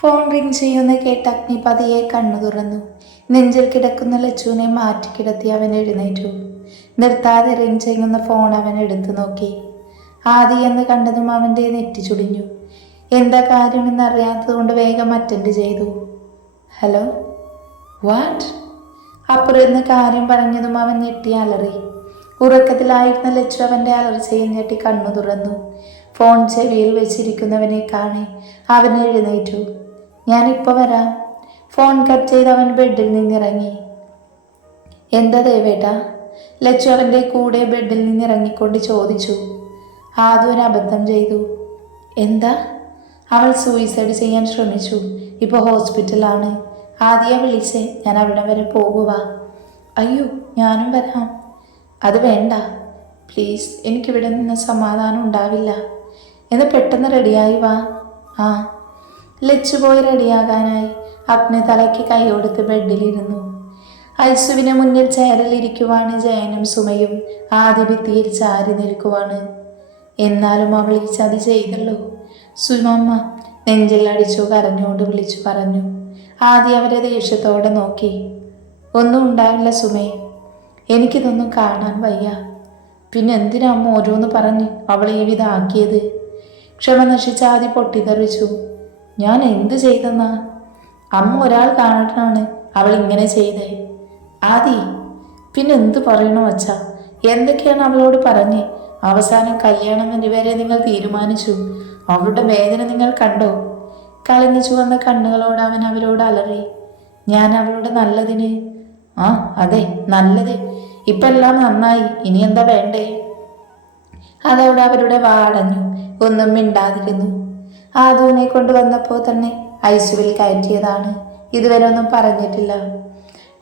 Phone ring ചെയ്യുന്ന കേട്ട് അഗ്നി പതിയെ കണ്ണു തുറന്നു. നെഞ്ചിൽ കിടക്കുന്ന ലച്ചുവിനെ മാറ്റിക്കിടത്തി അവൻ എഴുന്നേറ്റു. നിർത്താതെ റിങ് ചെയ്യുന്ന ഫോൺ അവൻ എടുത്തു നോക്കി. ആദി എന്ന് കണ്ടതും അവൻ്റെ നെറ്റി ചുളിഞ്ഞു. എന്താ കാര്യമെന്നറിയാത്തത് കൊണ്ട് വേഗം അറ്റൻഡ് ചെയ്തു. ഹലോ. വാട്ട്? അപ്പുറന്ന് കാര്യം പറഞ്ഞതും അവൻ ഞെട്ടി അലറി. ഉറക്കത്തിലായിരുന്ന ലച്ചു അവൻ്റെ അലർച്ചയിൽ ഞെട്ടി കണ്ണു തുറന്നു. ഫോൺ ചെവിയിൽ വെച്ചിരിക്കുന്നവനെ കാണി അവൻ എഴുന്നേറ്റു. ഞാനിപ്പോൾ വരാം. ഫോൺ കട്ട് ചെയ്ത് അവൻ ബെഡിൽ നിന്നിറങ്ങി. എന്താ ദേവേട്ടാ? ലച്ചു അവൻ്റെ കൂടെ ബെഡിൽ നിന്നിറങ്ങിക്കൊണ്ട് ചോദിച്ചു. ആദ്യം ഒരു അബദ്ധം ചെയ്തു. എന്താ? അവൾ സൂയിസൈഡ് ചെയ്യാൻ ശ്രമിച്ചു. ഇപ്പോൾ ഹോസ്പിറ്റലാണ്. ആദ്യ വിളിച്ചേ, ഞാൻ അവിടെ വരെ പോകുക. അയ്യോ, ഞാനും വരാം. അത് വേണ്ട പ്ലീസ്, എനിക്കിവിടെ നിന്ന് സമാധാനം ഉണ്ടാവില്ല. എന്ന് പെട്ടെന്ന് റെഡിയായി വാ. ആ. ലച്ചു പോയി റെഡിയാകാനായി അഗ്നി തലയ്ക്ക് കൈ കൊടുത്ത് ബെഡിലിരുന്നു. ഐസുവിന് മുന്നിൽ ചെയറിലിരിക്കുവാണ് ജയനും സുമയും. ആദ്യ ഭിത്തിയിൽ ചാരി നിൽക്കുവാണ്. എന്നാലും അവൾ ഈ ചതി ചെയ്തല്ലോ. സുമമ്മ നെഞ്ചിൽ അടിച്ചു കരഞ്ഞുകൊണ്ട് വിളിച്ചു പറഞ്ഞു. ആദ്യം അവരെ ദേഷ്യത്തോടെ നോക്കി. ഒന്നും ഉണ്ടാവില്ല സുമേ, എനിക്കിതൊന്നും കാണാൻ വയ്യ. പിന്നെ എന്തിനാ അമ്മ ഓരോന്ന് പറഞ്ഞ് അവളെ ഈ വിധാക്കിയത്? ക്ഷമ നശിച്ച ആദ്യം പൊട്ടിത്തെറിച്ചു. ഞാൻ എന്ത് ചെയ്തെന്നാ? അമ്മ ഒരാൾ കാണാനാണ് അവൾ ഇങ്ങനെ ചെയ്തേ. ആദി പിന്നെ എന്ത് പറയണോ അച്ഛാ? എന്തൊക്കെയാണ് അവളോട് പറഞ്ഞ്? അവസാനം കല്യാണം വരെ നിങ്ങൾ തീരുമാനിച്ചു. അവളുടെ വേദന നിങ്ങൾ കണ്ടോ? കളഞ്ഞു ചുവന്ന കണ്ണുകളോട് അവൻ അവരോട് അലറി. ഞാൻ അവളുടെ നല്ലതിന്. ആ അതെ, നല്ലത്. ഇപ്പം എല്ലാം നന്നായി. ഇനി എന്താ വേണ്ടേ? അതോടെ അവരുടെ വാടഞ്ഞു. ഒന്നും മിണ്ടാതിരുന്നു. ആദുവിനെ കൊണ്ടുവന്നപ്പോൾ തന്നെ ഐസുവിൽ കയറ്റിയതാണ്. ഇതുവരെ ഒന്നും പറഞ്ഞിട്ടില്ല.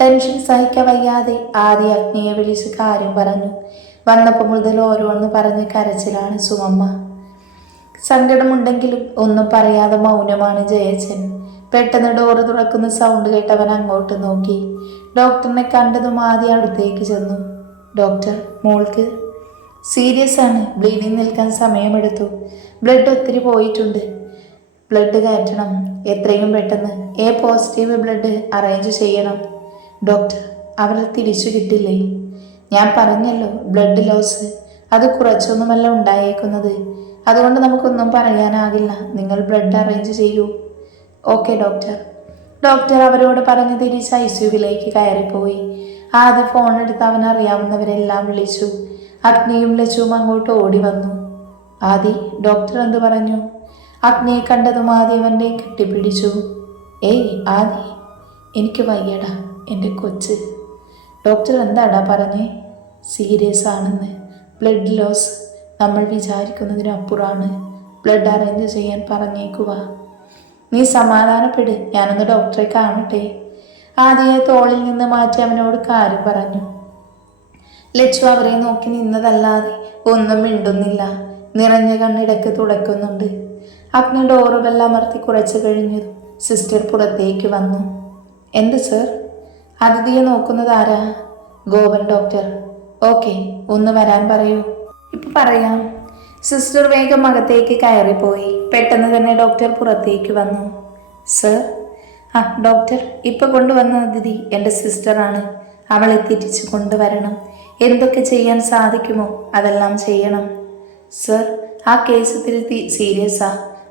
ടെൻഷൻ സഹിക്കാൻ വയ്യാതെ ആദ്യ അഗ്നിയെ വിളിച്ച് കാര്യം പറഞ്ഞു. വന്നപ്പോൾ മുതൽ ഓരോന്ന് പറഞ്ഞ് കരച്ചിലാണ് സുമമ്മ. സങ്കടമുണ്ടെങ്കിലും ഒന്നും പറയാതെ മൗനമാണ് ജയച്ചൻ. പെട്ടെന്ന് ഡോറ് തുറക്കുന്ന സൗണ്ട് കേട്ടവൻ അങ്ങോട്ട് നോക്കി. ഡോക്ടറിനെ കണ്ടതും ആദ്യം അടുത്തേക്ക് ചെന്നു. ഡോക്ടർ, മോൾക്ക് സീരിയസ് ആണ്. ബ്ലീഡിങ് നിൽക്കാൻ സമയമെടുത്തു. ബ്ലഡ് ഒത്തിരി പോയിട്ടുണ്ട്. ബ്ലഡ് കയറ്റണം. എത്രയും പെട്ടെന്ന് എ പോസിറ്റീവ് ബ്ലഡ് അറേഞ്ച് ചെയ്യണം. ഡോക്ടർ, അവരെ തിരിച്ചു കിട്ടില്ലേ? ഞാൻ പറഞ്ഞല്ലോ, ബ്ലഡ് ലോസ്. അത് കുറച്ചൊന്നുമല്ല ഉണ്ടായേക്കുന്നത്. അതുകൊണ്ട് നമുക്കൊന്നും പറയാനാകില്ല. നിങ്ങൾ ബ്ലഡ് അറേഞ്ച് ചെയ്യൂ. Okay doctor. ഡോക്ടർ അവരോട് പറഞ്ഞ് തിരിച്ച് ഐസിയുവിലേക്ക് കയറിപ്പോയി. ആദ്യം ഫോൺ എടുത്ത് അവനറിയാവുന്നവരെല്ലാം വിളിച്ചു. അഗ്നിയും ലച്ചുവും അങ്ങോട്ട് ഓടി വന്നു. ആദി, ഡോക്ടർ എന്ത് പറഞ്ഞു? അഗ്നിയെ കണ്ടതും ആദ്യം അവൻ്റെ കെട്ടിപ്പിടിച്ചു. ഏയ് ആദി, എനിക്ക് വയ്യടാ എൻ്റെ കൊച്ച്. ഡോക്ടർ എന്താടാ പറഞ്ഞേ? സീരിയസ് ആണെന്ന്. ബ്ലഡ് ലോസ് നമ്മൾ വിചാരിക്കുന്നതിനപ്പുറമാണ്. ബ്ലഡ് അറേഞ്ച് ചെയ്യാൻ പറഞ്ഞേക്കുക. നീ സമാധാനപ്പെട്, ഞാനൊന്ന് ഡോക്ടറെ കാണട്ടെ. ആദ്യയെ തോളിൽ നിന്ന് മാറ്റി അവനോട് കാര്യം പറഞ്ഞു. ലച്ചു അവരെ നോക്കി നിന്നതല്ലാതെ ഒന്നും മിണ്ടുന്നില്ല. നിറഞ്ഞ കണ്ണിടക്ക് തുടക്കുന്നുണ്ട്. അഗ്നി ഡോറ് ബെല്ലമർത്തി കുറച്ച് കഴിഞ്ഞതും സിസ്റ്റർ പുറത്തേക്ക് വന്നു. എന്ത് സർ? അതിഥിയെ നോക്കുന്നത് ആരാ? ഗോപൻ ഡോക്ടർ. ഓക്കെ, ഒന്ന് വരാൻ പറയൂ. ഇപ്പം പറയാം. സിസ്റ്റർ വേഗം അകത്തേക്ക് കയറിപ്പോയി. പെട്ടെന്ന് തന്നെ ഡോക്ടർ പുറത്തേക്ക് വന്നു. സർ. ആ ഡോക്ടർ, ഇപ്പം കൊണ്ടുവന്ന അതിഥി എൻ്റെ സിസ്റ്ററാണ്. അവളെ തിരിച്ചു കൊണ്ടുവരണം. എന്തൊക്കെ ചെയ്യാൻ സാധിക്കുമോ അതെല്ലാം ചെയ്യണം. സർ, ആ കേസ് ഇത്തിരി സീരിയസാ.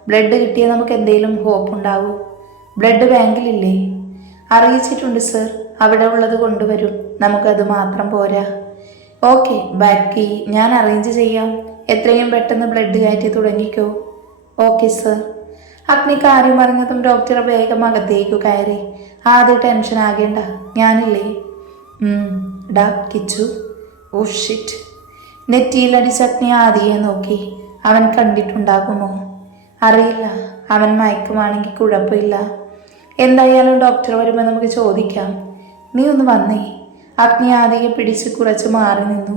ബ്ലഡ് കിട്ടിയാൽ നമുക്ക് എന്തെങ്കിലും ഹോപ്പ് ഉണ്ടാവൂ. ബ്ലഡ് ബാങ്കിലില്ലേ? അറിയിച്ചിട്ടുണ്ട് സർ. അവിടെ ഉള്ളത് കൊണ്ടുവരും. നമുക്കത് മാത്രം പോരാ. ഓക്കെ, ബാക്കി ഞാൻ അറേഞ്ച് ചെയ്യാം. എത്രയും പെട്ടെന്ന് ബ്ലഡ് കയറ്റി തുടങ്ങിക്കോ. Okay sir. അഗ്നി കാര്യം അറിഞ്ഞതും ഡോക്ടർ വേഗം അകത്തേക്ക് കയറി. ആദ്യം ടെൻഷൻ ആകേണ്ട, ഞാനില്ലേ. ഡാ കിച്ചു. Oh shit. നെറ്റിയിലടിച്ച് അഗ്നി ആദിയെ നോക്കി. അവൻ കണ്ടിട്ടുണ്ടാകുമോ? അറിയില്ല. അവൻ മയക്കുമാണെങ്കിൽ കുഴപ്പമില്ല. എന്തായാലും ഡോക്ടർ വരുമ്പോൾ നമുക്ക് ചോദിക്കാം. നീ ഒന്ന് വന്നേ. അഗ്നി ആദിയെ പിടിച്ച് കുറച്ച് മാറി നിന്നു.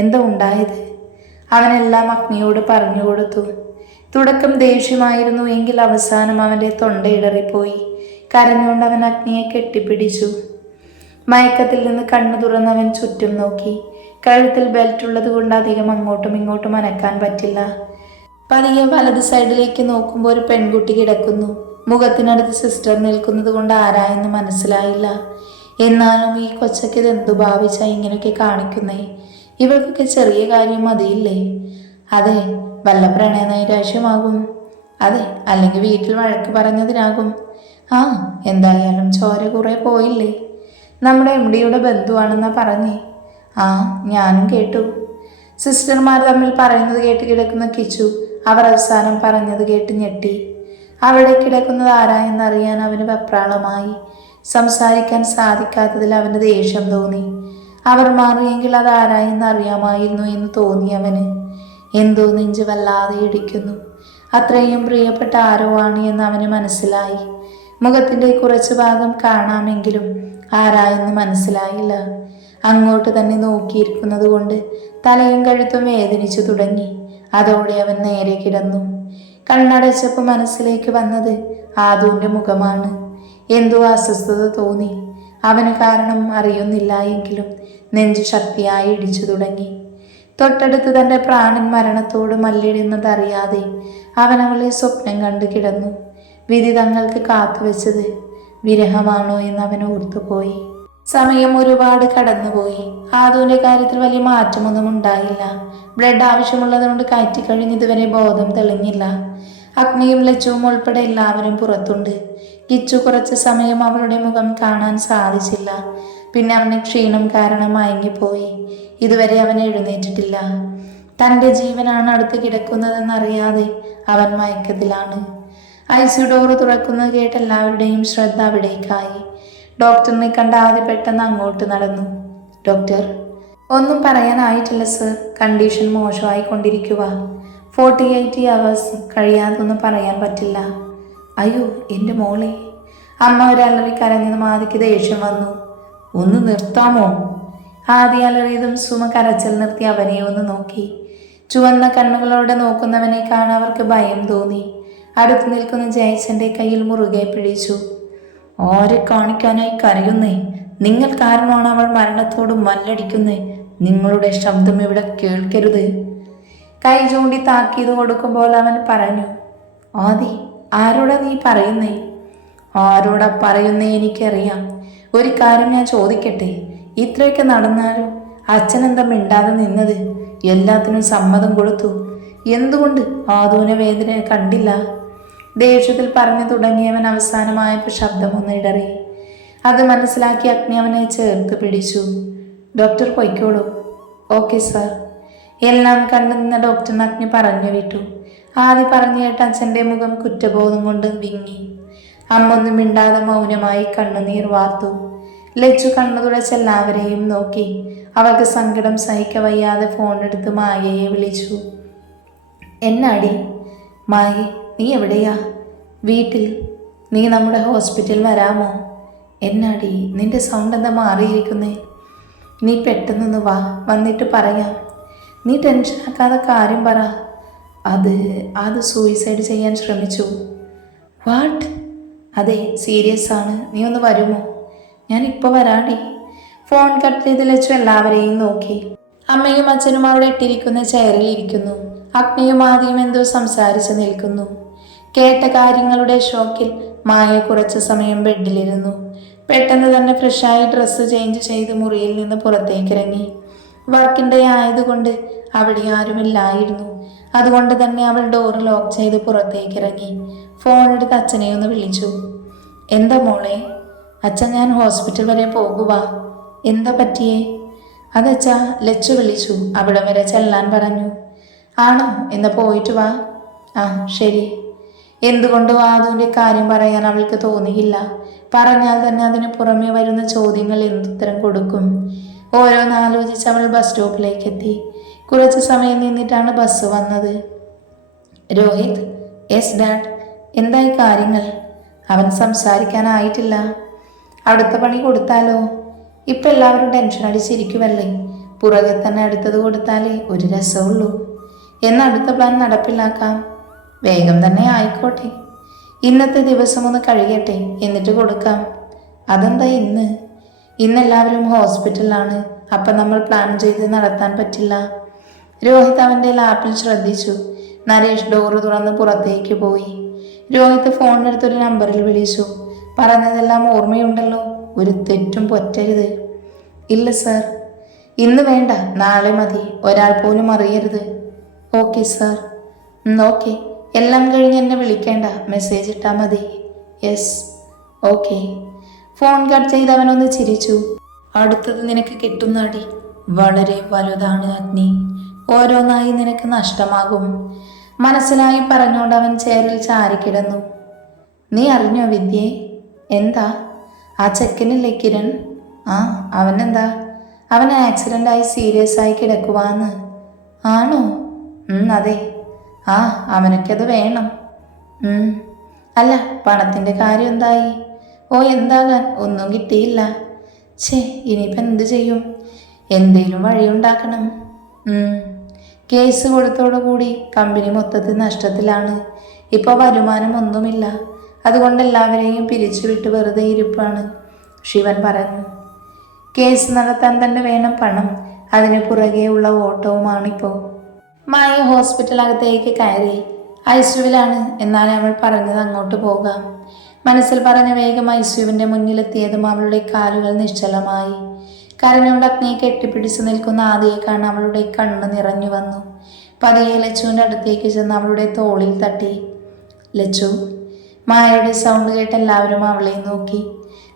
എന്താ ഉണ്ടായത്? അവനെല്ലാം അഗ്നിയോട് പറഞ്ഞു കൊടുത്തു. തുടക്കം ദേഷ്യമായിരുന്നു എങ്കിൽ അവസാനം അവൻ്റെ തൊണ്ടയിടറിപ്പോയി. കരഞ്ഞുകൊണ്ട് അവൻ അഗ്നിയെ കെട്ടിപ്പിടിച്ചു. മയക്കത്തിൽ നിന്ന് കണ്ണു തുറന്നവൻ ചുറ്റും നോക്കി. കഴുത്തിൽ ബെൽറ്റ് ഉള്ളത് കൊണ്ട് അധികം അങ്ങോട്ടും ഇങ്ങോട്ടും അനക്കാൻ പറ്റില്ല. പതിയെ വലത് സൈഡിലേക്ക് നോക്കുമ്പോൾ ഒരു പെൺകുട്ടി കിടക്കുന്നു. മുഖത്തിനടുത്ത് സിസ്റ്റർ നിൽക്കുന്നത് കൊണ്ട് ആരായെന്ന് മനസ്സിലായില്ല. എന്നാലും ഈ കൊച്ചയ്ക്ക് ഇതെന്തു ഭാവിച്ചാ ഇങ്ങനെയൊക്കെ കാണിക്കുന്നേ? ഇവൾക്കൊക്കെ ചെറിയ കാര്യം മതിയില്ലേ? അതെ, വല്ല പ്രണയ നൈരാശ്യമാകും. അതെ, അല്ലെങ്കിൽ വീട്ടിൽ വഴക്ക് പറഞ്ഞതിനാകും. ആ, എന്തായാലും ചോര കുറെ പോയില്ലേ? നമ്മുടെ MDയുടെ ബന്ധുവാണെന്നാ പറഞ്ഞേ. ആ, ഞാനും കേട്ടു. സിസ്റ്റർമാർ തമ്മിൽ പറയുന്നത് കേട്ട് കിടക്കുന്ന കിച്ചു അവർ അവസാനം പറഞ്ഞത് കേട്ട് ഞെട്ടി. അവിടെ കിടക്കുന്നത് ആരായെന്നറിയാൻ അവന് വെപ്രാളമായി. സംസാരിക്കാൻ സാധിക്കാത്തതിൽ അവന് ദേഷ്യം തോന്നി. അവർ മാറിയെങ്കിൽ അത് ആരായെന്നറിയാമായിരുന്നു എന്ന് തോന്നി അവന്. എന്തോ നെഞ്ച് വല്ലാതെ ഇടിക്കുന്നു. അത്രയും പ്രിയപ്പെട്ട ആരോ ആണ് എന്ന് അവന് മനസ്സിലായി. മുഖത്തിൻ്റെ കുറച്ചു ഭാഗം കാണാമെങ്കിലും ആരായെന്ന് മനസ്സിലായില്ല. അങ്ങോട്ട് തന്നെ നോക്കിയിരിക്കുന്നത് കൊണ്ട് തലയും കഴുത്തും വേദനിച്ചു തുടങ്ങി. അതോടെ അവൻ നേരെ കിടന്നു. കണ്ണടച്ചപ്പോൾ മനസ്സിലേക്ക് വന്നത് ആദുവിൻ്റെ മുഖമാണ്. എന്തോ അസ്വസ്ഥത തോന്നി. അവന് കാരണം അറിയുന്നില്ല എങ്കിലും നെഞ്ചു ശക്തിയായി ഇടിച്ചു തുടങ്ങി. തൊട്ടടുത്ത് തൻ്റെ പ്രാണൻ മരണത്തോട് മല്ലിടുന്നതറിയാതെ അവൻ അവളെ സ്വപ്നം കണ്ടു കിടന്നു. വിധി തങ്ങൾക്ക് കാത്തുവെച്ചത് വിരഹമാണോ എന്ന് അവൻ ഓർത്തുപോയി. സമയം ഒരുപാട് കടന്നുപോയി. ആദുവിൻ്റെ കാര്യത്തിൽ വലിയ മാറ്റമൊന്നും ഉണ്ടായില്ല. ബ്ലഡ് ആവശ്യമുള്ളതുകൊണ്ട് കയറ്റിക്കഴിഞ്ഞ് ഇതുവരെ ബോധം തെളിഞ്ഞില്ല. അഗ്നിയും ലച്ചുവും ഉൾപ്പെടെ എല്ലാവരും പുറത്തുണ്ട്. കിച്ചു കുറച്ച് സമയം അവളുടെ മുഖം കാണാൻ സാധിച്ചില്ല. പിന്നെ അവന് ക്ഷീണം കാരണം മയങ്ങിപ്പോയി. ഇതുവരെ അവൻ എഴുന്നേറ്റിട്ടില്ല. തൻ്റെ ജീവനാണ് അടുത്ത് കിടക്കുന്നതെന്നറിയാതെ അവൻ മയക്കത്തിലാണ്. ICU ഡോറ് തുറക്കുന്നത് കേട്ട് എല്ലാവരുടെയും ശ്രദ്ധ അവിടേക്കായി. ഡോക്ടറിനെ കണ്ട് ആദ്യം പെട്ടെന്ന് അങ്ങോട്ട് നടന്നു. ഡോക്ടർ, ഒന്നും പറയാനായിട്ടില്ല സർ. കണ്ടീഷൻ മോശമായിക്കൊണ്ടിരിക്കുക. 48 hours കഴിയാതൊന്നും പറയാൻ പറ്റില്ല. അയ്യോ, എൻ്റെ മോളെ. അമ്മ ഒരലറി കരഞ്ഞത് ആദിക്ക് ദേഷ്യം വന്നു. ഒന്ന് നിർത്താമോ? ആദ്യ അലറിയതും സുമ കരച്ചൽ നിർത്തി അവനെ ഒന്ന് നോക്കി. ചുവന്ന കണ്ണുകളോടെ നോക്കുന്നവനെ കാണാൻ അവർക്ക് ഭയം തോന്നി. അടുത്ത് നിൽക്കുന്ന ജയച്ചൻ്റെ കയ്യിൽ മുറുകെ പിടിച്ചു. ആരെ കാണിക്കാനായി കരയുന്നേ? നിങ്ങൾ കാരണമാണ് അവൾ മരണത്തോട് മല്ലടിക്കുന്നേ. നിങ്ങളുടെ ശബ്ദം ഇവിടെ കേൾക്കരുത്. കൈ ചൂണ്ടി താക്കീത് കൊടുക്കുമ്പോൾ അവൻ പറഞ്ഞു. ആദി, ആരോടാ നീ പറയുന്നേ? ആരോടാ പറയുന്നേ എനിക്കറിയാം. ഒരു കാര്യം ഞാൻ ചോദിക്കട്ടെ? ഇത്രയൊക്കെ നടന്നാലും അച്ഛനെന്താ മിണ്ടാതെ നിന്നത്? എല്ലാത്തിനും സമ്മതം കൊടുത്തു. എന്തുകൊണ്ട് ആദുവിനെ വേദന കണ്ടില്ല? ദേഷ്യത്തിൽ പറഞ്ഞു തുടങ്ങിയവൻ അവസാനമായപ്പോൾ ശബ്ദമൊന്ന് ഇടറി. അത് മനസ്സിലാക്കി അഗ്നി അവനെ ചേർത്ത് പിടിച്ചു. ഡോക്ടർ പൊയ്ക്കോളൂ. Okay sir. എല്ലാം കണ്ടു നിന്ന ഡോക്ടറിന് അഗ്നി പറഞ്ഞു വിട്ടു. ആദ്യം പറഞ്ഞു കേട്ട അച്ഛൻ്റെ മുഖം കുറ്റബോധം കൊണ്ട് വിങ്ങി. അമ്മ ഒന്നും മിണ്ടാതെ മൗനമായി കണ്ണുനീർ വാർത്തു. ലച്ചു കണ്ണു തുടച്ച് എല്ലാവരെയും നോക്കി. അവൾക്ക് സങ്കടം സഹിക്കവയ്യാതെ ഫോണെടുത്ത് മായയെ വിളിച്ചു. എന്നാടി മായെ, നീ എവിടെയാ? വീട്ടിൽ. നീ നമ്മുടെ ഹോസ്പിറ്റൽ വരാമോ? എന്നാടി നിന്റെ സൗണ്ട് എന്താ മാറിയിരിക്കുന്നേ? നീ പെട്ടെന്നൊന്ന് വാ, വന്നിട്ട് പറയാം. നീ ടെൻഷനാക്കാതെ കാര്യം പറ. അത് സൂയിസൈഡ് ചെയ്യാൻ ശ്രമിച്ചു. വാട്ട്? അതെ, സീരിയസ് ആണ്. നീ ഒന്ന് വരുമോ? ഞാനിപ്പോൾ വരാടി. ഫോൺ കട്ട് ചെയ്ത് ലച്ചു എല്ലാവരെയും നോക്കി. അമ്മയും അച്ഛനും അവിടെ ഇട്ടിരിക്കുന്ന ചെയറിൽ ഇരിക്കുന്നു. അഗ്നിയും ആദ്യം എന്തോ സംസാരിച്ച് നിൽക്കുന്നു. കേട്ട കാര്യങ്ങളുടെ ഷോക്കിൽ മായ കുറച്ചു സമയം ബെഡിലിരുന്നു. പെട്ടെന്ന് തന്നെ ഫ്രഷായി ഡ്രസ്സ് ചേഞ്ച് ചെയ്ത് മുറിയിൽ നിന്ന് പുറത്തേക്കിറങ്ങി. വർക്കിൻ്റെ ആയതുകൊണ്ട് അവിടെ ആരുമില്ലായിരുന്നു. അതുകൊണ്ട് തന്നെ അവൾ ഡോറ് ലോക്ക് ചെയ്ത് പുറത്തേക്കിറങ്ങി. ഫോൺ എടുത്ത് അച്ഛനെ ഒന്ന് വിളിച്ചു. എന്താ മോളെ? അച്ഛൻ, ഞാൻ ഹോസ്പിറ്റൽ വരെ പോകുക. എന്താ പറ്റിയേ? അതച്ഛാ, ലച്ചു വിളിച്ചു. അവിടെ വരെ ചെല്ലാൻ പറഞ്ഞു. ആണോ? എന്നാ പോയിട്ട് വാ. ആ ശരി. എന്തുകൊണ്ടോ ആദുവിൻ്റെ കാര്യം പറയാൻ അവൾക്ക് തോന്നിയില്ല. പറഞ്ഞാൽ തന്നെ അതിന് പുറമെ വരുന്ന ചോദ്യങ്ങൾ എന്തുത്തരം കൊടുക്കും? ഓരോന്നാലോചിച്ച് അവൾ ബസ് സ്റ്റോപ്പിലേക്ക് എത്തി. കുറച്ച് സമയം നിന്നിട്ടാണ് ബസ് വന്നത്. രോഹിത്. Yes dad. എന്തായി കാര്യങ്ങൾ? അവൻ സംസാരിക്കാനായിട്ടില്ല. അടുത്ത പണി കൊടുത്താലോ? ഇപ്പം എല്ലാവരും ടെൻഷൻ അടിച്ചിരിക്കുമല്ലേ. പുറകെ തന്നെ അടുത്തത് കൊടുത്താലേ ഒരു രസമുള്ളൂ. എന്ന് അടുത്ത പ്ലാൻ നടപ്പിലാക്കാം. വേഗം തന്നെ ആയിക്കോട്ടെ. ഇന്നത്തെ ദിവസം ഒന്ന് കഴിയട്ടെ, എന്നിട്ട് കൊടുക്കാം. അതെന്താ ഇന്ന്? ഇന്നെല്ലാവരും ഹോസ്പിറ്റലിലാണ്. അപ്പം നമ്മൾ പ്ലാൻ ചെയ്ത് നടത്താൻ പറ്റില്ല. രോഹിത് അവൻ്റെ ലാപ്പിൽ ശ്രദ്ധിച്ചു. നരേഷ് ഡോറ് തുറന്ന് പുറത്തേക്ക് പോയി. രോഹിത് ഫോണിനെടുത്തൊരു നമ്പറിൽ വിളിച്ചു. പറഞ്ഞതെല്ലാം ഓർമ്മയുണ്ടല്ലോ, ഒരു തെറ്റും പറ്റരുത്. ഇല്ല സർ. ഇന്ന് വേണ്ട, നാളെ മതി. ഒരാൾ പോലും അറിയരുത്. Okay sir. ഓക്കെ. എല്ലാം കഴിഞ്ഞ് എന്നെ വിളിക്കേണ്ട, മെസ്സേജ് ഇട്ടാൽ മതി. യെസ്. ഓക്കെ. ഫോൺ കട്ട് ചെയ്ത് അവനൊന്ന് ചിരിച്ചു. അടുത്തത് നിനക്ക് കിട്ടുന്ന അടി വളരെ വലുതാണ് അഗ്നി. ഓരോന്നായി നിനക്ക് നഷ്ടമാകും. മനസ്സിലായി പറഞ്ഞുകൊണ്ട് അവൻ ചെയറിൽ ചാരിക്കിടന്നു. നീ അറിഞ്ഞോ വിദ്യേ? എന്താ? ആ ചെക്കനില്ലേ കിരൺ? ആ, അവനെന്താ? അവൻ ആക്സിഡൻ്റായി സീരിയസ് ആയി കിടക്കുവാന്ന്. ആണോ? അതെ. ആ, അവനൊക്കത് വേണം. അല്ല, പണത്തിൻ്റെ കാര്യം എന്തായി? ഓ, എന്താകാൻ, ഒന്നും കിട്ടിയില്ല. ഇനിയിപ്പോൾ എന്ത് ചെയ്യും? എന്തേലും വഴിയുണ്ടാക്കണം. കേസ് കൊടുത്തോടുകൂടി കമ്പനി മൊത്തത്തിൽ നഷ്ടത്തിലാണ്. ഇപ്പോൾ വരുമാനം ഒന്നുമില്ല. അതുകൊണ്ട് എല്ലാവരെയും പിരിച്ചുവിട്ട് വെറുതെ ഇരിപ്പാണ്, ശിവൻ പറഞ്ഞു. കേസ് നടത്താൻ തന്നെ വേണം പണം. അതിന് പുറകെയുള്ള ഓട്ടവുമാണിപ്പോൾ. മായ ഹോസ്പിറ്റലകത്തേക്ക് കയറി. ഐസ്യുവിലാണ്. എന്നാൽ അവൾ പറഞ്ഞത് അങ്ങോട്ട് പോകാം. മനസ്സിൽ പറഞ്ഞ വേഗം ഐസ്യുവിൻ്റെ മുന്നിലെത്തിയതും അവളുടെ കാലുകൾ നിശ്ചലമായി. കരഞ്ഞുകൊണ്ട് അഗ്നിയെ കെട്ടിപ്പിടിച്ചു നിൽക്കുന്ന ആദിയെ കാണാൻ അവളുടെ കണ്ണ് നിറഞ്ഞു വന്നു. പതിയെ ലച്ചുവിൻ്റെ അടുത്തേക്ക് ചെന്ന് അവളുടെ തോളിൽ തട്ടി. ലച്ചു. മായയുടെ സൗണ്ട് കേട്ട് എല്ലാവരും അവളെ നോക്കി.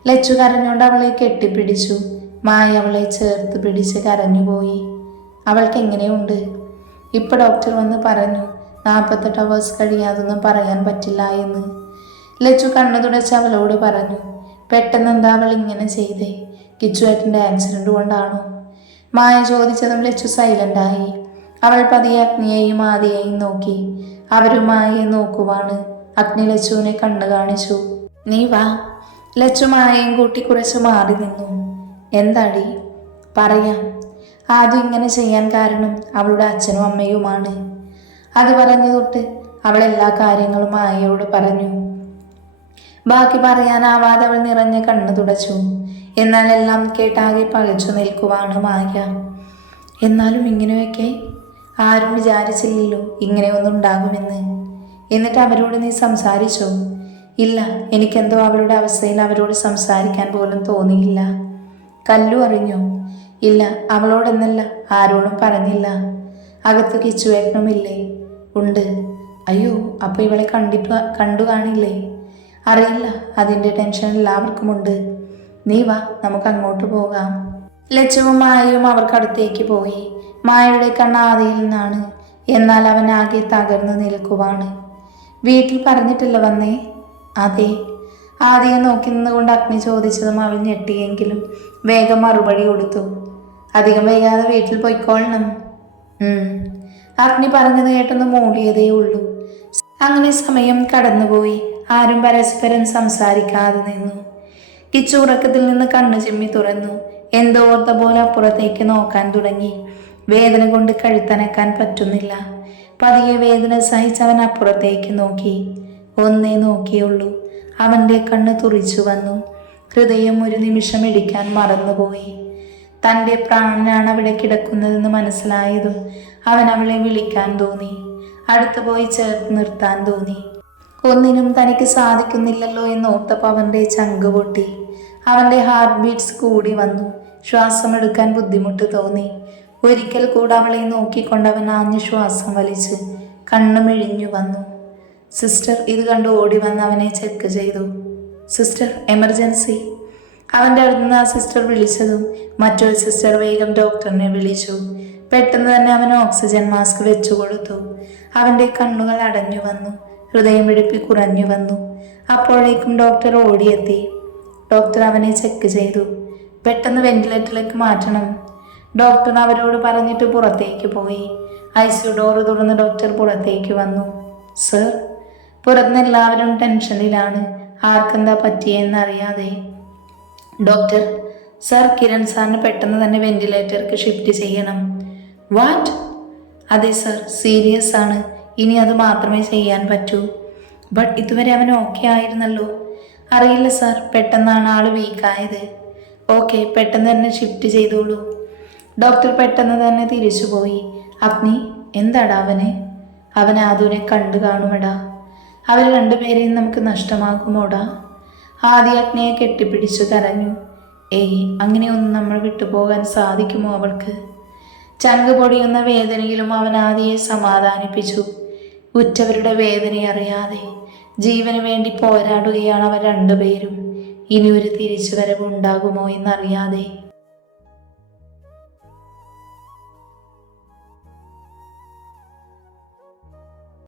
ലച്ചു കരഞ്ഞുകൊണ്ട് അവളെ കെട്ടിപ്പിടിച്ചു. മായ അവളെ ചേർത്ത് പിടിച്ച് കരഞ്ഞുപോയി. അവൾക്ക് എങ്ങനെയുണ്ട്? ഇപ്പോൾ ഡോക്ടർ വന്ന് പറഞ്ഞു 48 അവേഴ്സ് കഴിയാതൊന്നും പറയാൻ പറ്റില്ല എന്ന്. ലച്ചു കണ്ണു തുടച്ച് അവളോട് പറഞ്ഞു. പെട്ടെന്ന് എന്താ അവൾ ഇങ്ങനെ ചെയ്തേ? കിച്ചുവേട്ടൻ്റെ ആക്സിഡന്റ് കൊണ്ടാണോ? മായ ചോദിച്ചതും ലച്ചു സൈലൻ്റായി. അവൾ പതിയെ അഗ്നിയെയും ആദിയെയും നോക്കി. അവരും മായയെ നോക്കുവാണ്. അഗ്നി ലച്ചുവിനെ കണ്ണു കാണിച്ചു. നീ വാ. ലച്ചു മായയും കൂട്ടി കുറച്ച് മാറി നിന്നു. എന്താടി? പറയാം. ആദ്യം ഇങ്ങനെ ചെയ്യാൻ കാരണം അവളുടെ അച്ഛനും അമ്മയുമാണ്. അത് പറഞ്ഞു തൊട്ട് അവൾ എല്ലാ കാര്യങ്ങളും മായയോട് പറഞ്ഞു. ബാക്കി പറയാനാവാതെ അവൾ നിറഞ്ഞ കണ്ണു തുടച്ചു. എന്നാൽ എല്ലാം കേട്ടാകെ പകച്ചു നിൽക്കുവാണ് മായ. എന്നാലും ഇങ്ങനെയൊക്കെ ആരും വിചാരിച്ചില്ലല്ലോ ഇങ്ങനെയൊന്നും ഉണ്ടാകുമെന്ന്. എന്നിട്ട് അവരോട് നീ സംസാരിച്ചോ? ഇല്ല, എനിക്കെന്തോ അവളുടെ അവസ്ഥയിൽ അവരോട് സംസാരിക്കാൻ പോലും തോന്നിയില്ല. കല്ലു അറിഞ്ഞോ? ഇല്ല, അവളോടെന്നല്ല, ആരോടും പറഞ്ഞില്ല. അകത്ത് കിച്ചുവേട്ടനുമില്ലേ? ഉണ്ട്. അയ്യോ, അപ്പോൾ ഇവളെ കണ്ടു കാണില്ലേ? അറിയില്ല, അതിൻ്റെ ടെൻഷൻ എല്ലാവർക്കുമുണ്ട്. നീ വാ, നമുക്ക് അങ്ങോട്ട് പോകാം. ലച്ചുവും മായയും അവർക്കടുത്തേക്ക് പോയി. മായയുടെ കണ്ണ് ആദിയിൽ നിന്നാണ്. എന്നാൽ അവൻ ആകെ തകർന്നു നിൽക്കുവാണ്. വീട്ടിൽ പറഞ്ഞിട്ടില്ല വന്നേ? അതെ. ആദിയെ നോക്കി നിന്നുകൊണ്ട് അഗ്നി ചോദിച്ചതും അവൾ ഞെട്ടിയെങ്കിലും വേഗം മറുപടി കൊടുത്തു. അധികം വൈകാതെ വീട്ടിൽ പോയിക്കൊള്ളണം. അഗ്നി പറഞ്ഞത് കേട്ടൊന്ന് മൂളിയതേ ഉള്ളൂ. അങ്ങനെ സമയം കടന്നുപോയി. ആരും പരസ്പരം സംസാരിക്കാതെ നിന്നു. കിച്ചു ഉറക്കത്തിൽ നിന്ന് കണ്ണു ചിമ്മി തുറന്നു. എന്തോ ഓർത്ത പോലെ അപ്പുറത്തേക്ക് നോക്കാൻ തുടങ്ങി. വേദന കൊണ്ട് കഴുത്തനക്കാൻ പറ്റുന്നില്ല. പതിയെ വേദന സഹിച്ചവൻ അപ്പുറത്തേക്ക് നോക്കി. ഒന്നേ നോക്കിയുള്ളൂ. അവൻ്റെ കണ്ണ് തുറിച്ചു വന്നു. ഹൃദയം ഒരു നിമിഷം ഇടിക്കാൻ മറന്നുപോയി. തൻ്റെ പ്രാണനാണ് അവിടെ കിടക്കുന്നതെന്ന് മനസ്സിലായതും അവൻ അവളെ വിളിക്കാൻ തോന്നി. അടുത്തു പോയി ചേർത്ത് നിർത്താൻ തോന്നി. ഒന്നിനും തനിക്ക് സാധിക്കുന്നില്ലല്ലോ എന്നോർത്തപ്പോൾ അവൻ്റെ ചങ്ക് പൊട്ടി. അവൻ്റെ ഹാർട്ട് ബീറ്റ്സ് കൂടി വന്നു. ശ്വാസമെടുക്കാൻ ബുദ്ധിമുട്ട് തോന്നി. ഒരിക്കൽ കൂടെ അവളെ നോക്കിക്കൊണ്ടവൻ ആഞ്ഞു ശ്വാസം വലിച്ച് കണ്ണു മിഴിഞ്ഞു വന്നു. സിസ്റ്റർ ഇത് കണ്ട് ഓടി വന്ന് അവനെ ചെക്ക് ചെയ്തു. Sister, emergency. അവൻ്റെ അടുത്തുനിന്ന് ആ സിസ്റ്റർ വിളിച്ചതും മറ്റൊരു സിസ്റ്റർ വേഗം ഡോക്ടറിനെ വിളിച്ചു. പെട്ടെന്ന് തന്നെ അവൻ ഓക്സിജൻ മാസ്ക് വെച്ചു കൊടുത്തു. അവൻ്റെ കണ്ണുകൾ അടഞ്ഞു വന്നു. ഹൃദയമിടിപ്പ് കുറഞ്ഞു വന്നു. അപ്പോഴേക്കും ഡോക്ടർ ഓടിയെത്തി. ഡോക്ടർ അവനെ ചെക്ക് ചെയ്തു. പെട്ടെന്ന് വെന്റിലേറ്ററിലേക്ക് മാറ്റണം. ഡോക്ടർ അവരോട് പറഞ്ഞിട്ട് പുറത്തേക്ക് പോയി. ICU ഡോറ് തുറന്ന് ഡോക്ടർ പുറത്തേക്ക് വന്നു. സർ. പുറത്തുനിന്ന് എല്ലാവരും ടെൻഷനിലാണ്. ആർക്കെന്താ പറ്റിയെന്നറിയാതെ. ഡോക്ടർ. സർ, കിരൺ സാറിന് പെട്ടെന്ന് തന്നെ വെന്റിലേറ്റർക്ക് ഷിഫ്റ്റ് ചെയ്യണം. വാട്ട്? അതെ സർ, സീരിയസ് ആണ്. ഇനി അത് മാത്രമേ ചെയ്യാൻ പറ്റൂ. ബട്ട് ഇതുവരെ അവൻ ഓക്കെ ആയിരുന്നല്ലോ. അറിയില്ല സാർ, പെട്ടെന്നാണ് ആൾ വീക്കായത്. ഓക്കെ, പെട്ടെന്ന് തന്നെ ഷിഫ്റ്റ് ചെയ്തോളൂ. ഡോക്ടർ പെട്ടെന്ന് തന്നെ തിരിച്ചുപോയി. അഗ്നി, എന്താടാ അവന്? അവൻ ആദുവിനെ കണ്ടു കാണുമെടാ. അവർ രണ്ടുപേരെയും നമുക്ക് നഷ്ടമാകുമോടാ? ആദി അഗ്നയെ കെട്ടിപ്പിടിച്ചു കരഞ്ഞു. ഏയ്, അങ്ങനെയൊന്നും നമ്മൾ വിട്ടുപോകാൻ സാധിക്കുമോ അവൾക്ക്? ചങ്ക് പൊടിയുന്ന വേദനയിലും അവൻ ആദിയെ സമാധാനിപ്പിച്ചു. ഉറ്റവരുടെ വേദനയറിയാതെ ജീവന് വേണ്ടി പോരാടുകയാണ് അവർ രണ്ടുപേരും. ഇനി ഒരു തിരിച്ചുവരവ് ഉണ്ടാകുമോ എന്നറിയാതെ.